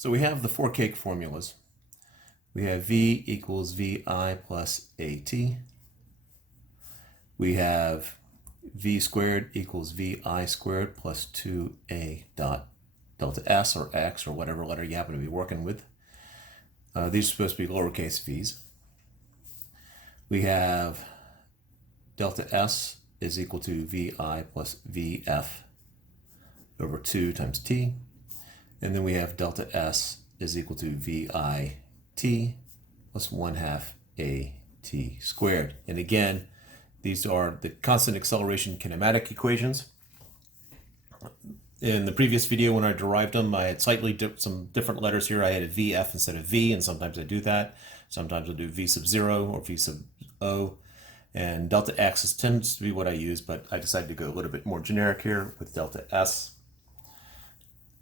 So we have the four cake formulas. We have V equals VI plus AT. We have V squared equals VI squared plus 2A dot delta S or X or whatever letter you happen to be working with. These are supposed to be lowercase v's. We have delta S is equal to VI plus VF over 2 times T. And then we have delta S is equal to VIT plus 1/2 AT squared. And again, these are the constant acceleration kinematic equations. In the previous video when I derived them, I had slightly some different letters here. I had a VF instead of V, and sometimes I do that. Sometimes I'll do V sub 0 or V sub O. And delta X tends to be what I use, but I decided to go a little bit more generic here with delta S,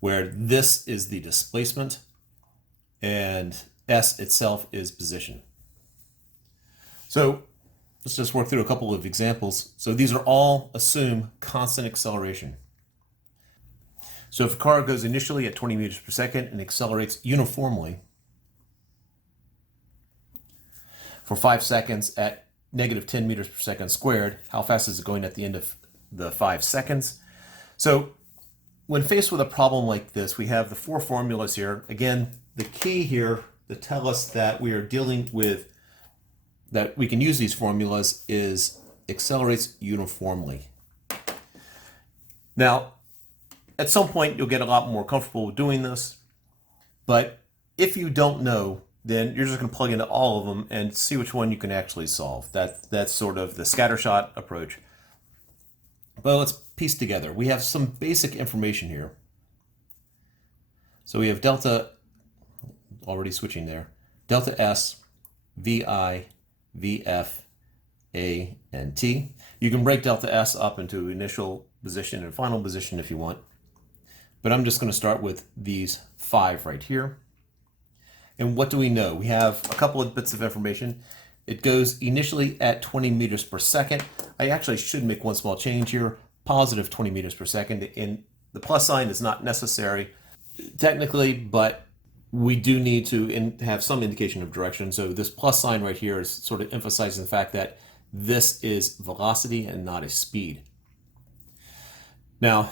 where this is the displacement and S itself is position. So let's just work through a couple of examples. So these are all assume constant acceleration. So if a car goes initially at 20 meters per second and accelerates uniformly for 5 seconds at negative 10 meters per second squared, how fast is it going at the end of the 5 seconds? So when faced with a problem like this, we have the four formulas here. Again, the key here to tell us that we are dealing with, that we can use these formulas, is accelerates uniformly. Now, at some point, you'll get a lot more comfortable with doing this, but if you don't know, then you're just going to plug into all of them and see which one you can actually solve. That's sort of the scattershot approach. But let's piece together. We have some basic information here. So we have delta, already switching there, delta S, VI, VF, A, and T. You can break delta S up into initial position and final position if you want. But I'm just going to start with these 5 right here. And what do we know? We have a couple of bits of information. It goes initially at 20 meters per second. I actually should make one small change here, positive 20 meters per second. And the plus sign is not necessary technically, but we do need to have some indication of direction. So this plus sign right here is sort of emphasizing the fact that this is velocity and not a speed. Now,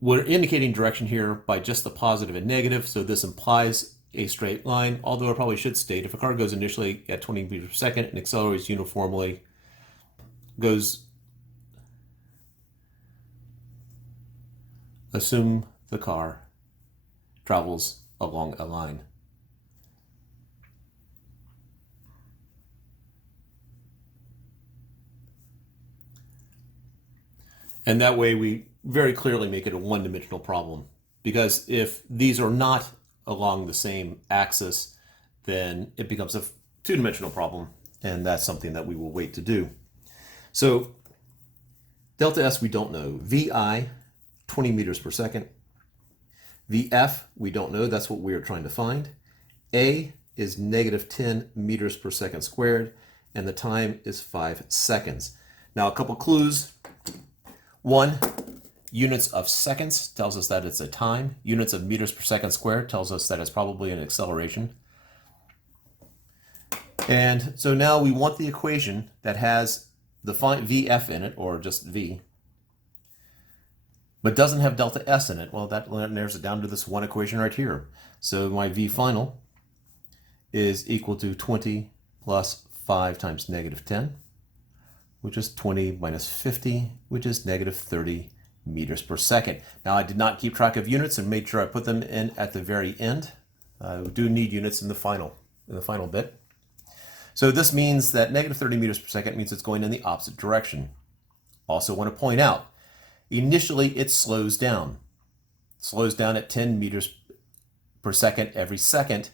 we're indicating direction here by just the positive and negative, so this implies a straight line, although I probably should state if a car goes initially at 20 meters per second and accelerates uniformly, assume the car travels along a line. And that way we very clearly make it a one-dimensional problem, because if these are not along the same axis, then it becomes a two-dimensional problem, and that's something that we will wait to do. So delta S we don't know. VI, 20 meters per second. VF we don't know, that's what we are trying to find. A is negative 10 meters per second squared, and the time is 5 seconds. Now a couple clues. 1, units of seconds tells us that it's a time. Units of meters per second squared tells us that it's probably an acceleration. And so now we want the equation that has the VF in it, or just V, but doesn't have delta S in it. Well, that narrows it down to this one equation right here. So my V final is equal to 20 plus 5 times negative 10, which is 20 minus 50, which is negative 30 meters per second. Now, I did not keep track of units and made sure I put them in at the very end. We do need units in the final bit. So this means that negative 30 meters per second means it's going in the opposite direction. Also want to point out, initially it slows down. It slows down at 10 meters per second every second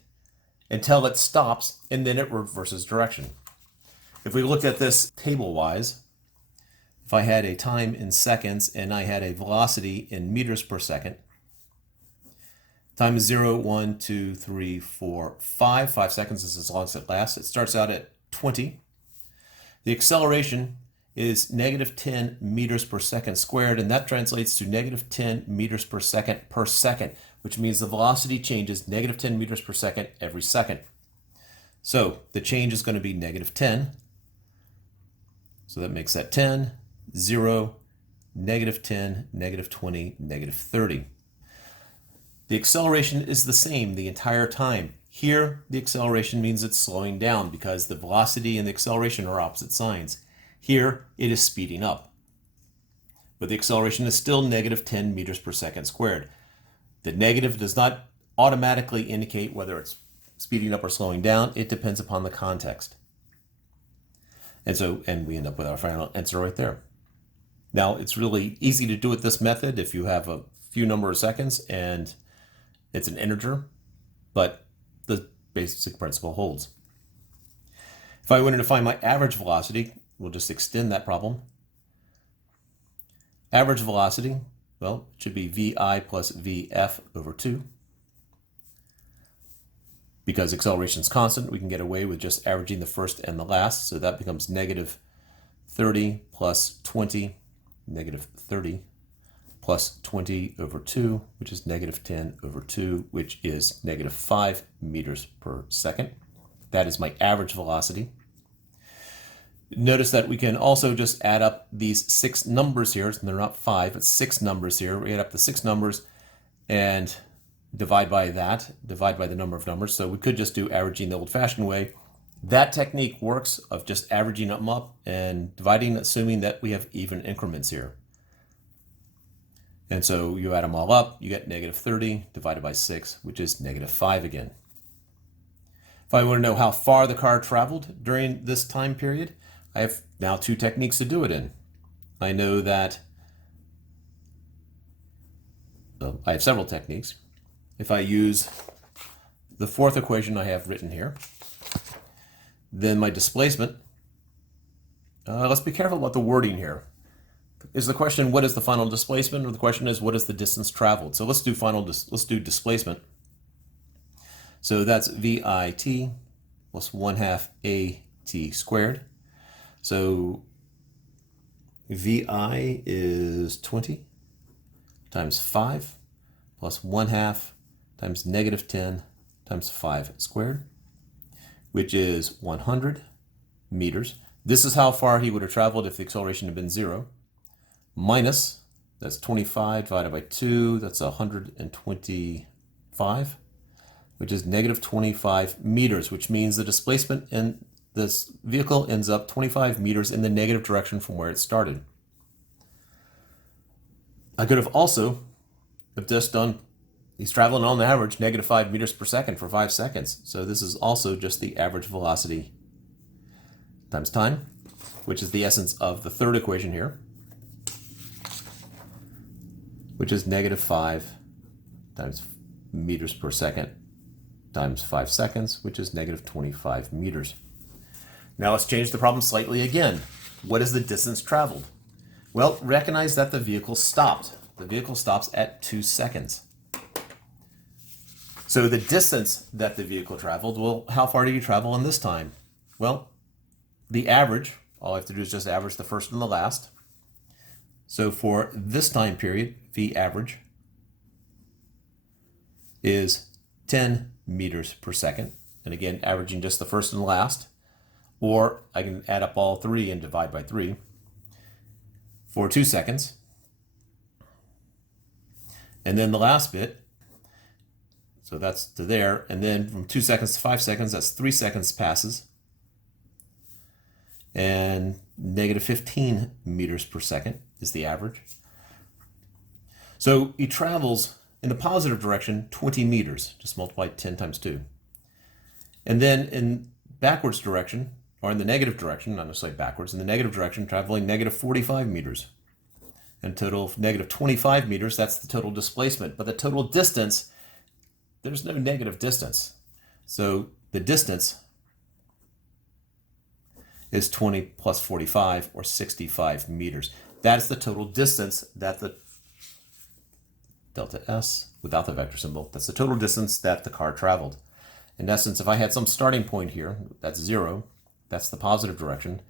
until it stops, and then it reverses direction. If we look at this table-wise, if I had a time in seconds and I had a velocity in meters per second, time is 0, 1, 2, 3, 4, 5. 5 seconds is as long as it lasts. It starts out at 20. The acceleration is negative 10 meters per second squared, and that translates to negative 10 meters per second, which means the velocity changes negative 10 meters per second every second. So the change is going to be negative 10. So that makes that 10, 0, negative 10, negative 20, negative 30. The acceleration is the same the entire time. Here, the acceleration means it's slowing down because the velocity and the acceleration are opposite signs. Here, it is speeding up. But the acceleration is still negative 10 meters per second squared. The negative does not automatically indicate whether it's speeding up or slowing down. It depends upon the context. And we end up with our final answer right there. Now, it's really easy to do it this method if you have a few number of seconds and it's an integer, but the basic principle holds. If I wanted to find my average velocity, we'll just extend that problem. Average velocity, well, it should be VI plus VF over 2. Because acceleration is constant, we can get away with just averaging the first and the last, so that becomes negative 30 plus 20, negative 30 plus 20 over 2, which is negative 10 over 2, which is negative 5 meters per second. That is my average velocity. Notice that we can also just add up these 6 numbers here, and they're not 5, it's 6 numbers here. We add up the 6 numbers and divide by the number of numbers. So we could just do averaging the old-fashioned way. That technique works of just averaging them up and dividing, assuming that we have even increments here. And so you add them all up, you get negative 30 divided by 6, which is negative 5 again. If I want to know how far the car traveled during this time period, I have now 2 techniques to do it in. I know that, well, I have several techniques. If I use the 4th equation I have written here, then my displacement, let's be careful about the wording here. Is the question, what is the final displacement? Or the question is, what is the distance traveled? So let's do displacement. So that's VIT plus 1/2 AT squared. So VI is 20 times 5 plus 1/2 times negative 10 times 5 squared, which is 100 meters. This is how far he would have traveled if the acceleration had been 0. Minus, that's 25 divided by 2, that's 125, which is negative 25 meters, which means the displacement in this vehicle ends up 25 meters in the negative direction from where it started. I could have also just done, he's traveling on average negative 5 meters per second for 5 seconds. So this is also just the average velocity times time, which is the essence of the 3rd equation here, which is negative 5 times meters per second times 5 seconds, which is negative 25 meters. Now let's change the problem slightly again. What is the distance traveled? Well, recognize that the vehicle stopped. The vehicle stops at 2 seconds. So the distance that the vehicle traveled, well, how far did you travel in this time? Well, the average, all I have to do is just average the first and the last. So for this time period, V average is 10 meters per second. And again, averaging just the first and the last. Or I can add up all 3 and divide by 3 for 2 seconds. And then the last bit, so that's to there. And then from 2 seconds to 5 seconds, that's 3 seconds passes. And negative 15 meters per second is the average. So he travels in the positive direction 20 meters, just multiply 10 times 2. And then in backwards direction, or in the negative direction, not necessarily backwards, in the negative direction, traveling negative 45 meters. And a total of negative 25 meters, that's the total displacement. But the total distance, there's no negative distance. So the distance is 20 plus 45, or 65 meters. That's the total distance that the delta S, without the vector symbol, that's the total distance that the car traveled. In essence, if I had some starting point here, that's 0, that's the positive direction,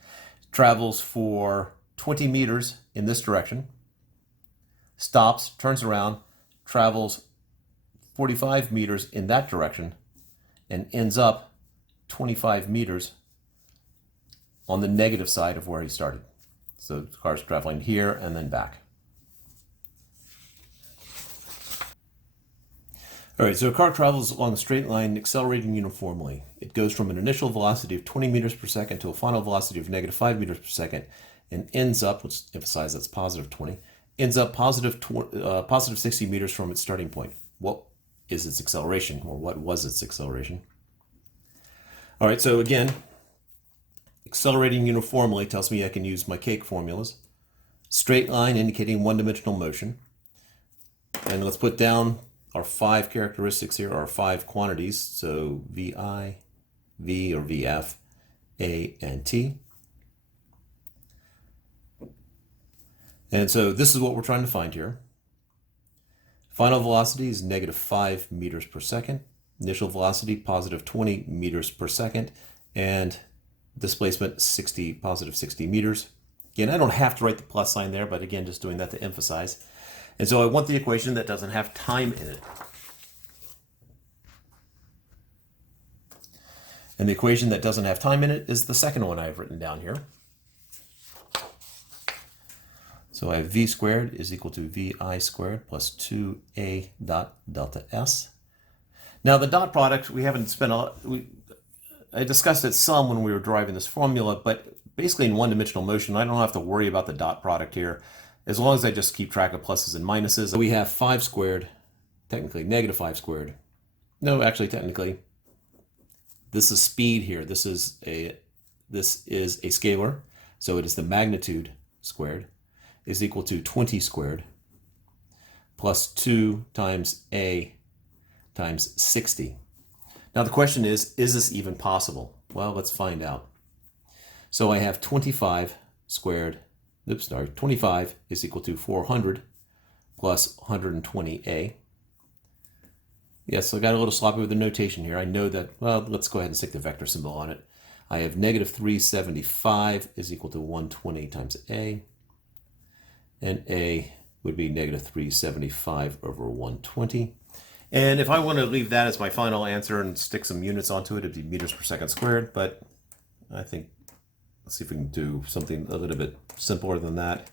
travels for 20 meters in this direction, stops, turns around, travels 45 meters in that direction and ends up 25 meters on the negative side of where he started. So the car's traveling here and then back. All right, so a car travels along a straight line accelerating uniformly. It goes from an initial velocity of 20 meters per second to a final velocity of -5 meters per second and ends up, let's emphasize that's positive 20, ends up positive 60 meters from its starting point. What is its acceleration, or what was its acceleration? All right, so again, accelerating uniformly tells me I can use my cake formulas. Straight line indicating one-dimensional motion. And let's put down our 5 characteristics here, our 5 quantities. So VI, V or VF, A, and T. And so this is what we're trying to find here. Final velocity is -5 meters per second. Initial velocity, positive 20 meters per second. And displacement, positive 60 meters. Again, I don't have to write the plus sign there, but again, just doing that to emphasize. And so I want the equation that doesn't have time in it. And the equation that doesn't have time in it is the second one I've written down here. So I have v squared is equal to vi squared plus 2a dot delta s. Now the dot product, we haven't spent a lot, I discussed it some when we were deriving this formula, but basically in one-dimensional motion, I don't have to worry about the dot product here, as long as I just keep track of pluses and minuses. So we have 5 squared, technically -5 squared. No, actually technically, this is speed here. This is a scalar, so it is the magnitude squared is equal to 20 squared plus 2 times a times 60. Now the question is this even possible? Well, let's find out. So I have 25 squared, 25 is equal to 400 plus 120a. Yes, so I got a little sloppy with the notation here. I know that, well, let's go ahead and stick the vector symbol on it. I have -375 is equal to 120 times a, and a would be -375 over 120. And if I want to leave that as my final answer and stick some units onto it, it'd be meters per second squared, but I think, let's see if we can do something a little bit simpler than that.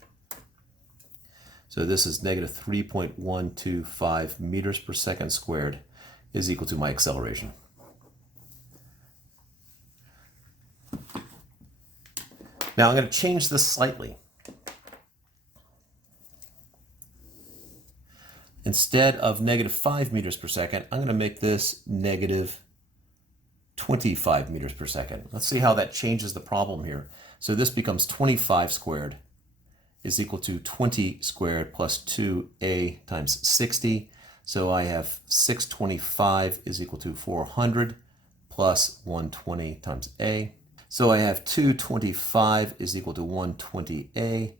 So this is -3.125 meters per second squared is equal to my acceleration. Now I'm going to change this slightly. Instead of -5 meters per second, I'm going to make this -25 meters per second. Let's see how that changes the problem here. So this becomes 25 squared is equal to 20 squared plus 2a times 60. So I have 625 is equal to 400 plus 120 times a. So I have 225 is equal to 120a.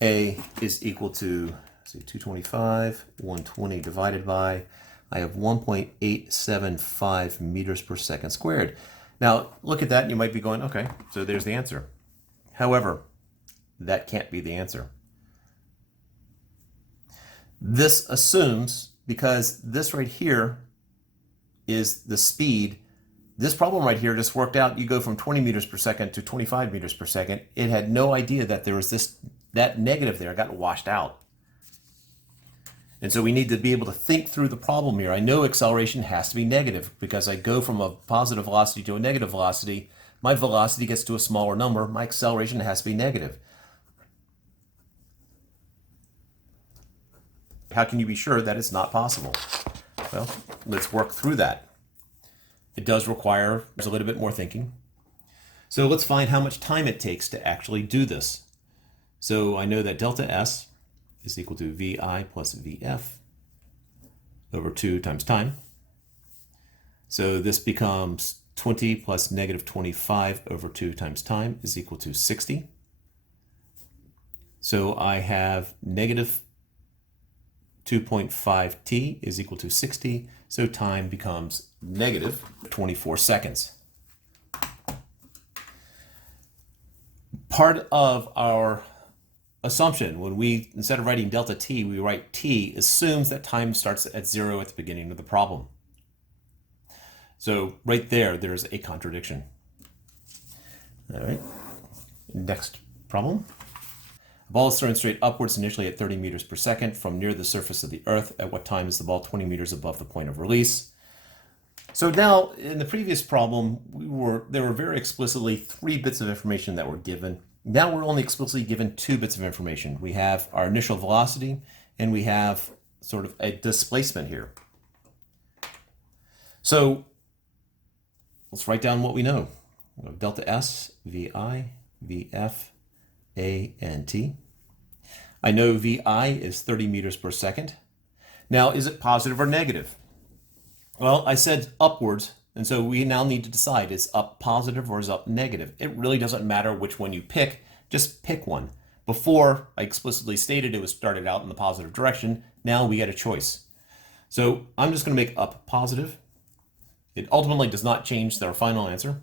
A is equal to, so 225, 120 divided by, I have 1.875 meters per second squared. Now, look at that and you might be going, okay, so there's the answer. However, that can't be the answer. This assumes, because this right here is the speed, this problem right here just worked out. You go from 20 meters per second to 25 meters per second. It had no idea that there was that negative there. It got washed out. And so we need to be able to think through the problem here. I know acceleration has to be negative because I go from a positive velocity to a negative velocity. My velocity gets to a smaller number. My acceleration has to be negative. How can you be sure that it's not possible? Well, let's work through that. It does require a little bit more thinking. So let's find how much time it takes to actually do this. So I know that delta S is equal to VI plus VF over 2 times time. So this becomes 20 plus -25 over 2 times time is equal to 60. So I have -2.5t is equal to 60. So time becomes -24 seconds. Part of our assumption. When we, instead of writing delta t, we write t, assumes that time starts at 0 at the beginning of the problem. So right there, there's a contradiction. All right, next problem. A ball is thrown straight upwards initially at 30 meters per second from near the surface of the Earth. At what time is the ball 20 meters above the point of release? So now, in the previous problem, there were very explicitly 3 bits of information that were given. Now we're only explicitly given 2 bits of information. We have our initial velocity, and we have sort of a displacement here. So let's write down what we know. We have delta S, VI, VF, A, and T. I know VI is 30 meters per second. Now, is it positive or negative? Well, I said upwards, and so we now need to decide, is up positive or is up negative? It really doesn't matter which one you pick, just pick one. Before, I explicitly stated it was started out in the positive direction. Now we get a choice. So I'm just going to make up positive. It ultimately does not change our final answer.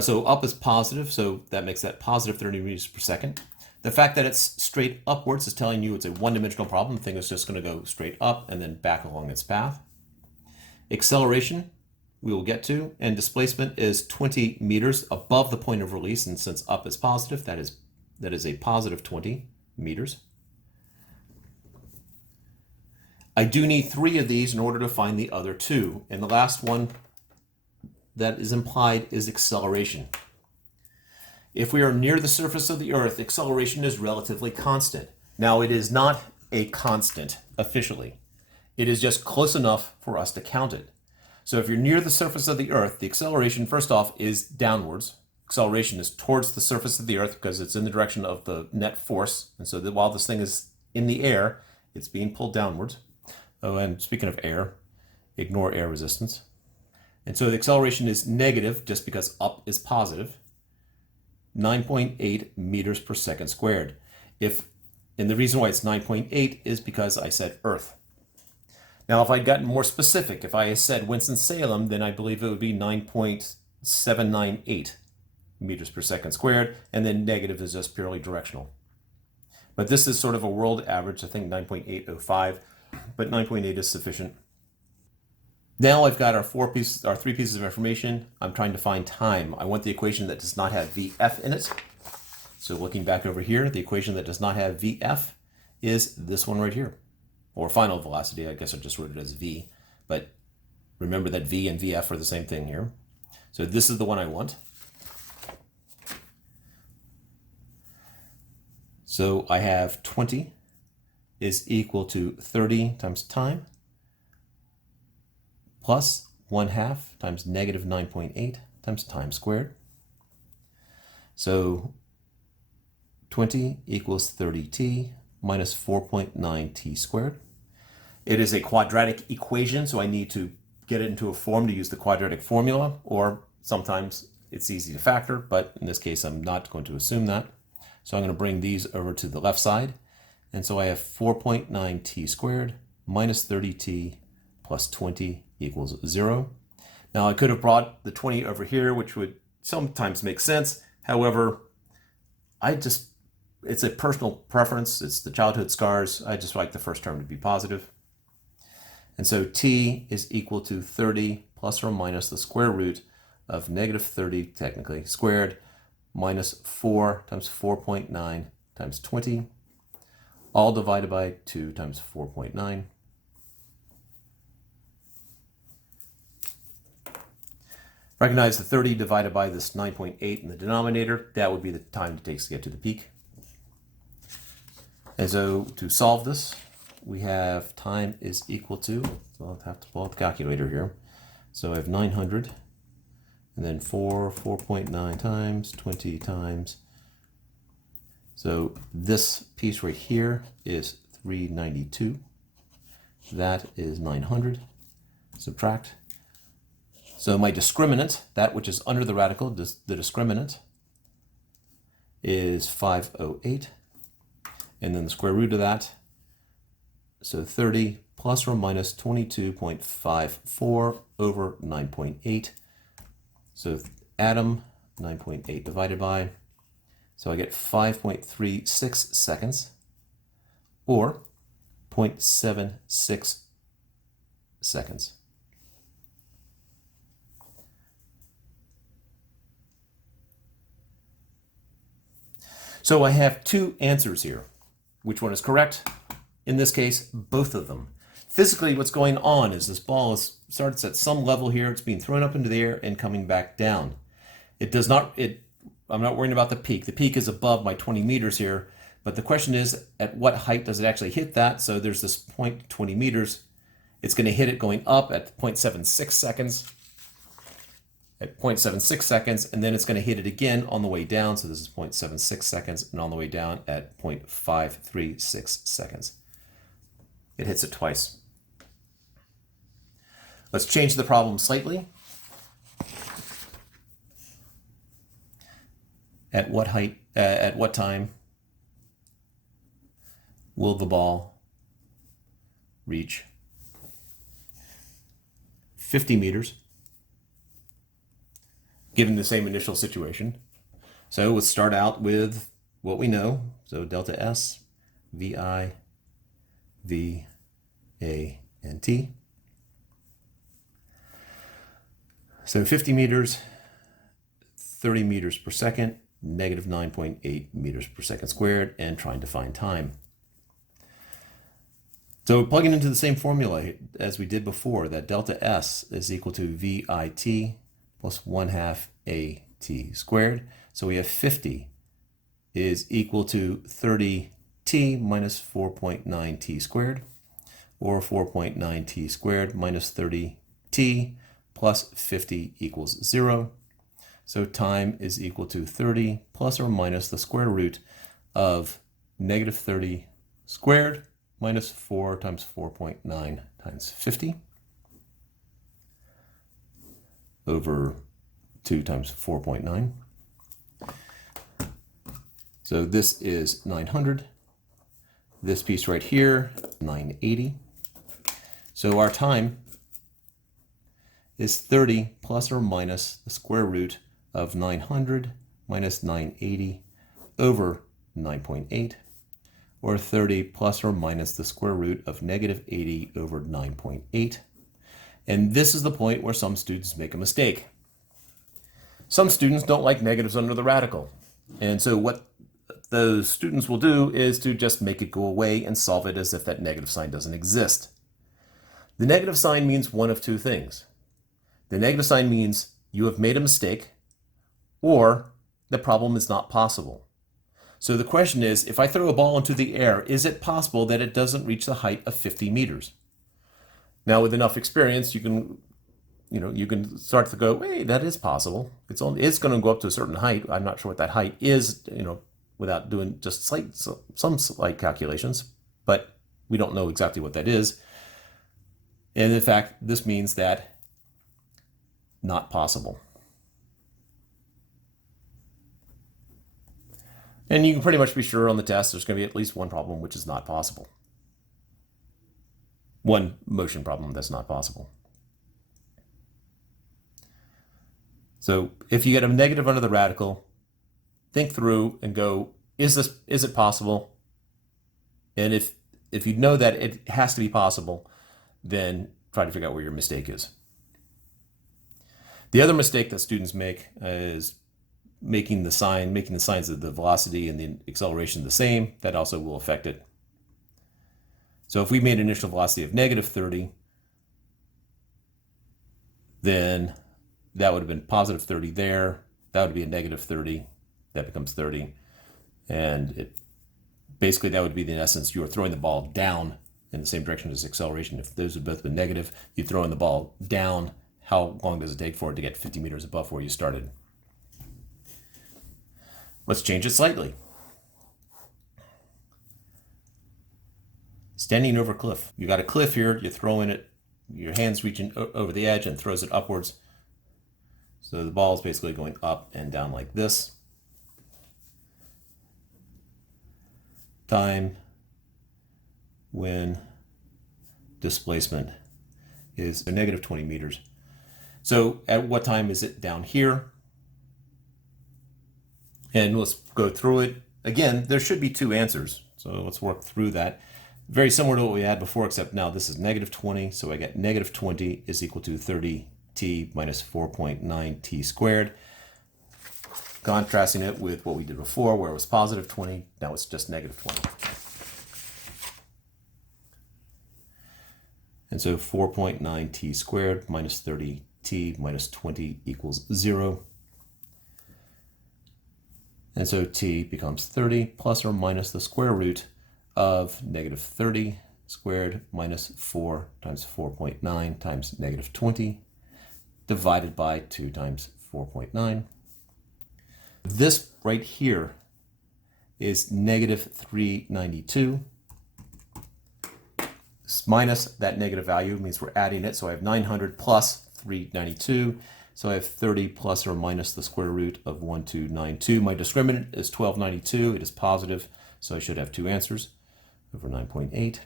So up is positive, so that makes that positive 30 meters per second. The fact that it's straight upwards is telling you it's a one-dimensional problem. The thing is just going to go straight up and then back along its path. Acceleration, we will get to, and displacement is 20 meters above the point of release, and since up is positive, that is a positive 20 meters. I do need 3 of these in order to find the other 2, and the last one that is implied is acceleration. If we are near the surface of the Earth, acceleration is relatively constant. Now, it is not a constant officially. It is just close enough for us to count it. So if you're near the surface of the Earth, the acceleration, first off, is downwards. Acceleration is towards the surface of the Earth because it's in the direction of the net force. And so that while this thing is in the air, it's being pulled downwards. Oh, and speaking of air, ignore air resistance. And so the acceleration is negative just because up is positive. 9.8 meters per second squared. And the reason why it's 9.8 is because I said Earth. Now, if I'd gotten more specific, if I said Winston-Salem, then I believe it would be 9.798 meters per second squared, and then negative is just purely directional. But this is sort of a world average, I think 9.805, but 9.8 is sufficient. Now I've got our 3 pieces of information. I'm trying to find time. I want the equation that does not have VF in it. So looking back over here, the equation that does not have VF is this one right here. Or final velocity, I guess I just wrote it as V. But remember that V and VF are the same thing here. So this is the one I want. So I have 20 is equal to 30 times time plus 1/2 times negative 9.8 times time squared. So 20 equals 30t minus 4.9t squared. It is a quadratic equation, so I need to get it into a form to use the quadratic formula, or sometimes it's easy to factor, but in this case I'm not going to assume that. So I'm going to bring these over to the left side. And so I have 4.9t squared minus 30t plus 20 equals 0. Now I could have brought the 20 over here, which would sometimes make sense. However, it's a personal preference. It's the childhood scars. I just like the first term to be positive. And so t is equal to 30 plus or minus the square root of negative 30, technically, squared, minus 4 times 4.9 times 20, all divided by 2 times 4.9. Recognize the 30 divided by this 9.8 in the denominator. That would be the time it takes to get to the peak. And so to solve this, we have time is equal to, so I'll have to pull out the calculator here. So I have 900, and then 4.9 times, 20 times. So this piece right here is 392. That is 900. Subtract. So my discriminant, that which is under the radical, the discriminant, is 508. And then the square root of that, so 30 plus or minus 22.54 over 9.8. So atom 9.8 divided by So I get 5.36 seconds, or 0.76 seconds. So I have two answers here. Which one is correct? In this case, both of them. Physically, what's going on is this ball starts at some level here. It's being thrown up into the air and coming back down. I'm not worrying about the peak. The peak is above my 20 meters here, but the question is, at what height does it actually hit that? So there's this point 20 meters. It's going to hit it going up at 0.76 seconds. At 0.76 seconds, and then it's going to hit it again on the way down. So this is 0.76 seconds, and on the way down at 0.536 seconds. It hits it twice. Let's change the problem slightly. At what height, at what time will the ball reach 50 meters? Given the same initial situation. So let's start out with what we know. So delta S, VI, V, A, and T. So 50 meters, 30 meters per second, negative 9.8 meters per second squared, and trying to find time. So plugging into the same formula as we did before, that delta S is equal to VIT plus 1/2 AT squared. So we have 50 is equal to 30T minus 4.9T squared, or 4.9T squared minus 30T plus 50 equals 0. So time is equal to 30 plus or minus the square root of negative 30 squared minus 4 times 4.9 times 50 over 2 times 4.9. So this is 900. This piece right here, 980. So our time is 30 plus or minus the square root of 900 minus 980 over 9.8, or 30 plus or minus the square root of negative 80 over 9.8. And this is the point where some students make a mistake. Some students don't like negatives under the radical. And so what those students will do is to just make it go away and solve it as if that negative sign doesn't exist. The negative sign means one of two things. The negative sign means you have made a mistake, or the problem is not possible. So the question is, if I throw a ball into the air, is it possible that it doesn't reach the height of 50 meters? Now, with enough experience, you can start to go, hey, that is possible. It's going to go up to a certain height. I'm not sure what that height is, without doing just some slight calculations, but we don't know exactly what that is. And in fact, this means that not possible. And you can pretty much be sure on the test there's going to be at least one problem which is not possible. One motion problem that's not possible. So if you get a negative under the radical, think through and go, is it possible? And if you know that it has to be possible, then try to figure out where your mistake is. The other mistake that students make is making the signs of the velocity and the acceleration the same. That also will affect it. So if we made an initial velocity of negative 30, then that would have been positive 30 there. That would be a negative 30. That becomes 30. And basically that would be, in essence, you are throwing the ball down in the same direction as acceleration. If those had both been negative, you're throwing the ball down. How long does it take for it to get 50 meters above where you started? Let's change it slightly. Standing over a cliff. You got a cliff here, you're throwing it, your hand's reaching over the edge and throws it upwards. So the ball is basically going up and down like this. Time when displacement is a negative 20 meters. So at what time is it down here? And let's go through it. Again, there should be two answers. So let's work through that. Very similar to what we had before, except now this is negative 20. So I get negative 20 is equal to 30t minus 4.9t squared. Contrasting it with what we did before, where it was positive 20. Now it's just negative 20. And so 4.9t squared minus 30t minus 20 equals 0. And so t becomes 30 plus or minus the square root of negative 30 squared minus 4 times 4.9 times negative 20 divided by 2 times 4.9. This right here is negative 392. Minus that negative value means we're adding it. So I have 900 plus 392. So I have 30 plus or minus the square root of 1292. My discriminant is 1292. It is positive, so I should have two answers. Over 9.8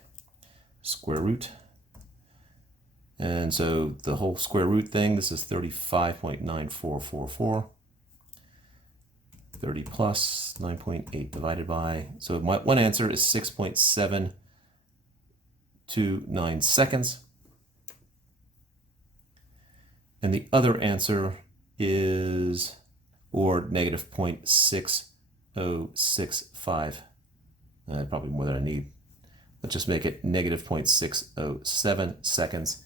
square root. And so the whole square root thing, this is 35.9444. 30 plus 9.8 divided by, so my one answer is 6.729 seconds. And the other answer is, or negative 0.6065. Probably more than I need. Let's just make it negative 0.607 seconds.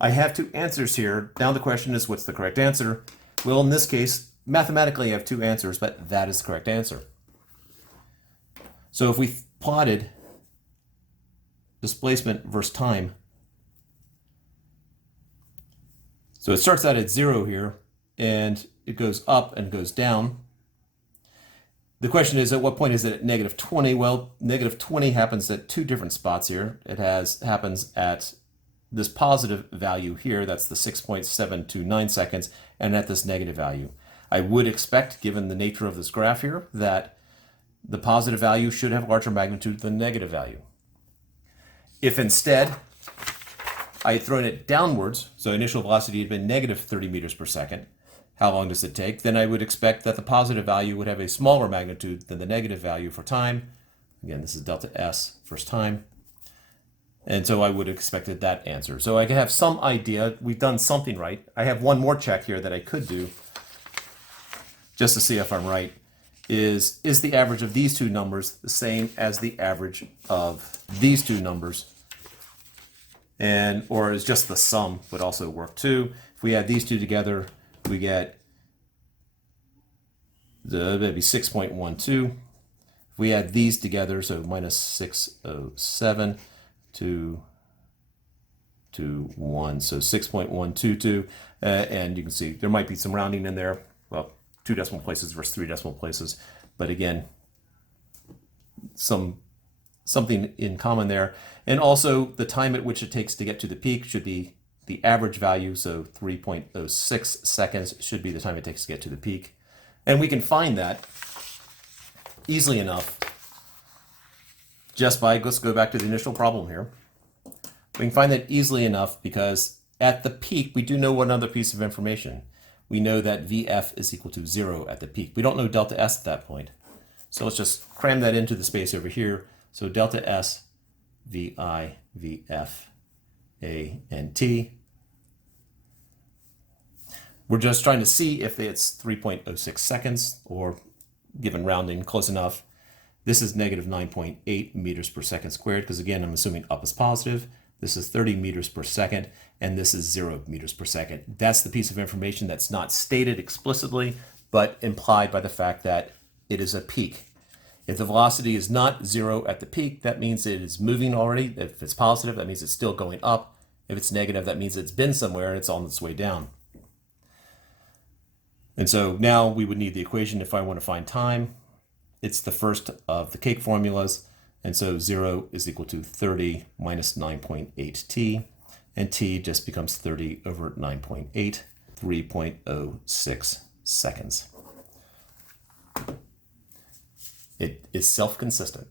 I have two answers here. Now the question is, what's the correct answer? Well, in this case, mathematically I have two answers, but that is the correct answer. So if we plotted displacement versus time, so it starts out at 0 here, and it goes up and goes down. The question is, at what point is it at negative 20? Well, negative 20 happens at two different spots here. It happens at this positive value here, that's the 6.729 seconds, and at this negative value. I would expect, given the nature of this graph here, that the positive value should have larger magnitude than the negative value. If instead I had thrown it downwards, so initial velocity had been negative 30 meters per second, how long does it take? Then I would expect that the positive value would have a smaller magnitude than the negative value for time. Again, this is delta S first time. And so I would have expected that answer. So I can have some idea, we've done something right. I have one more check here that I could do, just to see if I'm right, is the average of these two numbers the same as the average of these two numbers? And, or is just the sum would also work too. If we add these two together, we get maybe 6.12. If we add these together, so minus 607 to 1, so 6.122. And you can see there might be some rounding in there. Well, 2 decimal places versus 3 decimal places. But again, something in common there. And also the time at which it takes to get to the peak should be the average value, so 3.06 seconds should be the time it takes to get to the peak. And we can find that easily enough just by, let's go back to the initial problem here. We can find that easily enough because at the peak, we do know one other piece of information. We know that VF is equal to 0 at the peak. We don't know delta S at that point. So let's just cram that into the space over here. So delta S, VI, VF, A, and T. We're just trying to see if it's 3.06 seconds, or given rounding close enough. This is negative 9.8 meters per second squared, because again, I'm assuming up is positive. This is 30 meters per second, and this is 0 meters per second. That's the piece of information that's not stated explicitly, but implied by the fact that it is a peak. If the velocity is not 0 at the peak, that means it is moving already. If it's positive, that means it's still going up. If it's negative, that means it's been somewhere and it's on its way down. And so now we would need the equation if I want to find time. It's the first of the cake formulas. And so 0 is equal to 30 minus 9.8t. And t just becomes 30 over 9.8, 3.06 seconds. It is self-consistent.